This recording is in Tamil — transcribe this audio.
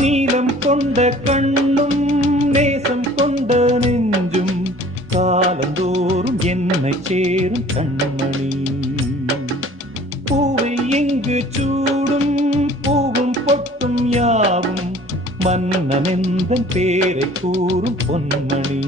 நீலம் கொண்ட கண்ணும் நேசம் கொண்ட நெஞ்சும் காலந்தோறும் என்னை சேரும் கண்மணி. பூவை எங்கு சூடும் பூவும் பொட்டும் யாவும் மன்னனெந்தன் பேரை கூறும் பொன்மணி.